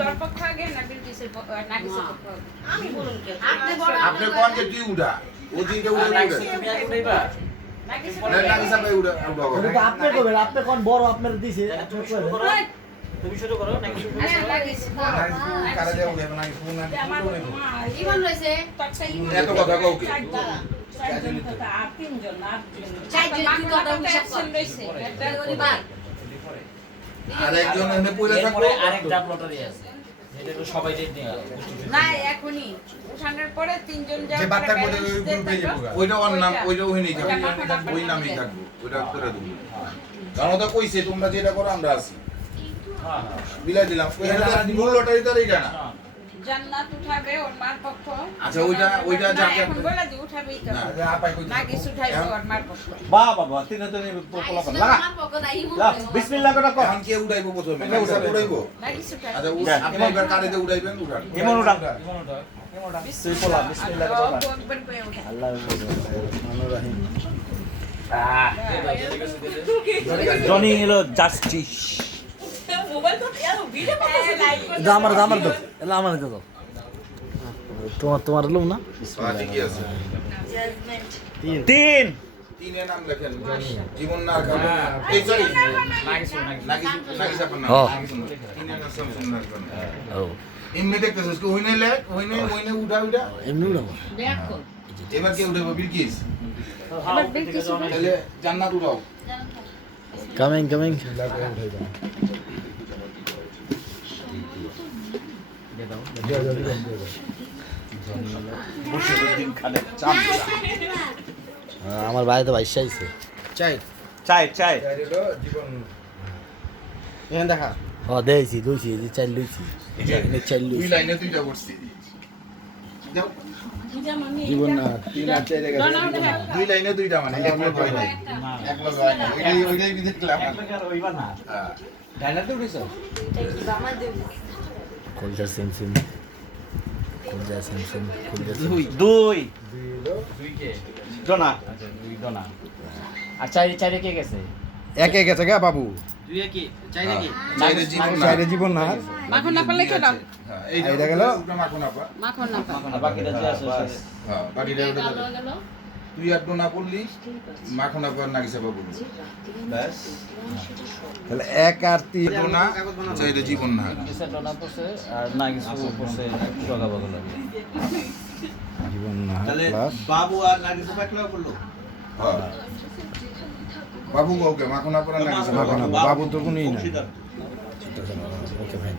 তোর পক্ষ আগে না বিলকিসের নাগিসের পক্ষ আমি বলুন কে আপনি কোন যে তুই উড়া ও দিকে উড়া উড়া তুমি আগে উঠাইবা নাগিসা ভাই উড়া উড়া আপনি কবেন আপনি কোন বড় আপনার দিছে তুমি শুরু করো নাকি শুরু আরে নাগিস কারা দেও দেব না ফোন না ইমান রইছে তৎসা ইমান এত কথা কও কি আর একজন এনে পয়লা থাকো আরেক জাত লটারি আছে এটা তো সবাই দিয়ে না এখনই উঠানোর পরে তিনজন যে বাচ্চা পড়ে ওই গ্রুপে যাবো ওইটা ওর নাম ওইটা ওইখানেই থাকবে ওই নামেই থাকবো ওইটা করে দেবো কারণ ওটা কইছে তোমরা যেটা করো আমরা আছি হ্যাঁ বিলাই দিলাম মূল লটারি তো এইটা না জান্নাত উঠাবে ওর মার পক্ষ আচ্ছা ওইটা না, যাকে এখন বলে দি উঠাবেই তো না আপাই কই নাগিস উঠাইবে ওর মার পক্ষ বাহ বাবা তিন তিন পোলা কর লাগা বিসমিল্লাহ করে কর এখন কে উঠাইবো প্রথমে উঠাইবো নাগিস উঠাবে আচ্ছা আপনি এবার কারেতে উঠাইবেন উঠান এমন উড়া কেমন ওটা তুই পোলা বিসমিল্লাহ করে কর একবার কই উঠা আল্লাহর রহমানির রহিম জনি হলো জাস্টিস আমার তো এলা আমার দাও তোমার লোক না ঠিকই আছে তিন তিনের নাম লেখেন জীবন না খান এই সরি নাগিস আপনার নাম হ্যাঁ। তিনের নাম শামসুন নাগিস ও এমনি দেখতেছিস কি হইনে লেখ হইনে উঠা এমনি উড়াবো এবার কে উঠাবো বিলকিস এবার বিলকিস তাহলে জান্নাত উঠাও কামিং আমার ভাই তো বাইশ আইছে চাই চাই চাই জীবন এখানে দেখা ও দেইছি দুইছি এই চাল লইছি চাল দুই লইছি লাইনে দুইটা করছি যাও জীবন না তিন আর চার দুই লাইনে দুইটা মানে এক লোক হয় নাই এক লোক হয় নাই ওইটাই বিধি দিলাম ওইবা না হ্যাঁ ডাইনাতে উঠেছো কলজা সিম কলজা দুই দুই কে জনা আচ্ছা দুই দনা আর চাইরে কে গেছে একে গেছে গা বাবু দুই কি চাইরে কি চাইরে জীবন না চাইরে জীবন না মাখন না পারলে কেডা হ্যাঁ এইটা গেল? ওটা মাখন আপা মাখন না পারলে আর বাকিটা যে আছে হ্যাঁ বাকিটা ওটা গেল তুই আর ডোনা পড়লি মাখন আপা নাগিসা বাবু ব্যাস তাহলে এক আর তিন ডোনা চাইরে জীবন না কিসে দনা পড়ছে আর না কিছু পড়ছে জগা বগল জীবন না তাহলে প্লাস বাবু আর নাগিস পাকলা পড়লো হ্যাঁ বাবু ওকে মাখন আপা নাগিসা মাখন বাবু আপা। বাবু তো কোনোই না। অংশীদার। ওকে ভাই